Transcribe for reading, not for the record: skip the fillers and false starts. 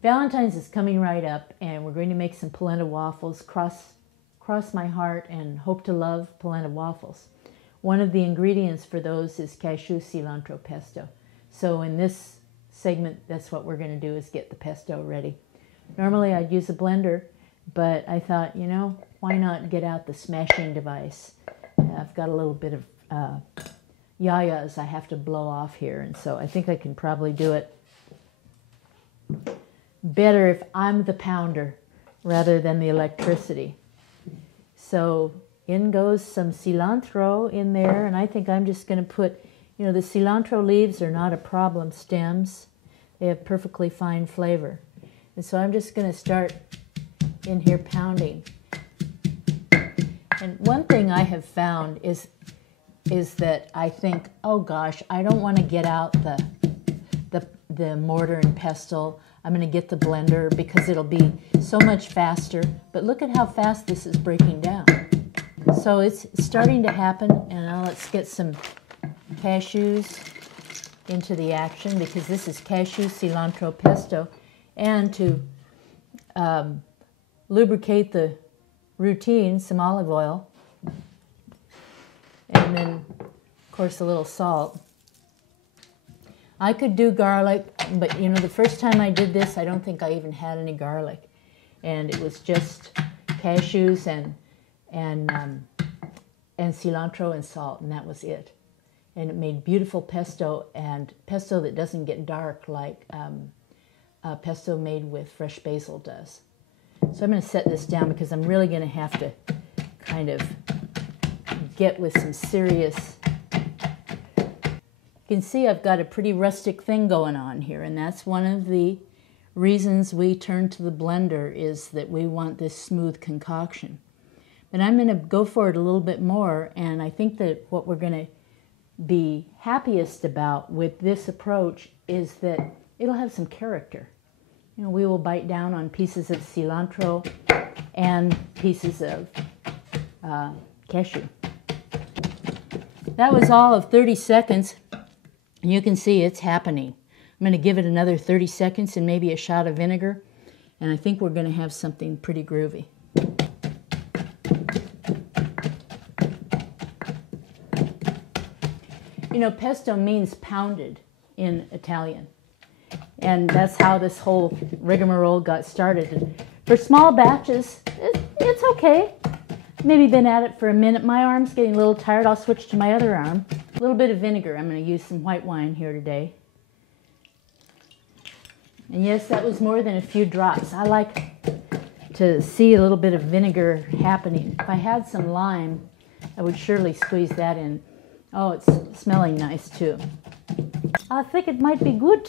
Valentine's is coming right up, and we're going to make some polenta waffles. Cross my heart and hope to love polenta waffles. One of the ingredients for those is cashew cilantro pesto. So in this segment, that's what we're going to do, is get the pesto ready. Normally I'd use a blender, but I thought, you know, why not get out the smashing device? I've got a little bit of yayas I have to blow off here, and so I think I can probably do it better if I'm the pounder rather than the electricity. So in goes some cilantro in there, and I think I'm just going to put, you know, the cilantro leaves are not a problem, stems. They have perfectly fine flavor. And so I'm just going to start in here pounding. And one thing I have found is that I think, oh gosh, I don't want to get out the mortar and pestle. I'm going to get the blender because it'll be so much faster. But look at how fast this is breaking down. So it's starting to happen, and now let's get some cashews into the action, because this is cashew cilantro pesto. And to lubricate the routine, some olive oil, and then, of course, a little salt. I could do garlic, but you know, the first time I did this, I don't think I even had any garlic, and it was just cashews and cilantro and salt, and that was it. And it made beautiful pesto, and pesto that doesn't get dark like pesto made with fresh basil does. So I'm going to set this down because I'm really going to have to kind of get with some serious... You can see I've got a pretty rustic thing going on here, and that's one of the reasons we turn to the blender, is that we want this smooth concoction. But I'm going to go for it a little bit more, and I think that what we're going to be happiest about with this approach is that it'll have some character. You know, we will bite down on pieces of cilantro and pieces of cashew. That was all of 30 seconds. And you can see it's happening. I'm going to give it another 30 seconds and maybe a shot of vinegar, and I think we're going to have something pretty groovy. You know, pesto means pounded in Italian, and that's how this whole rigmarole got started. For small batches, it's okay. Maybe been at it for a minute. My arm's getting a little tired. I'll switch to my other arm. A little bit of vinegar. I'm going to use some white wine here today. And yes, that was more than a few drops. I like to see a little bit of vinegar happening. If I had some lime, I would surely squeeze that in. Oh, it's smelling nice too. I think it might be good.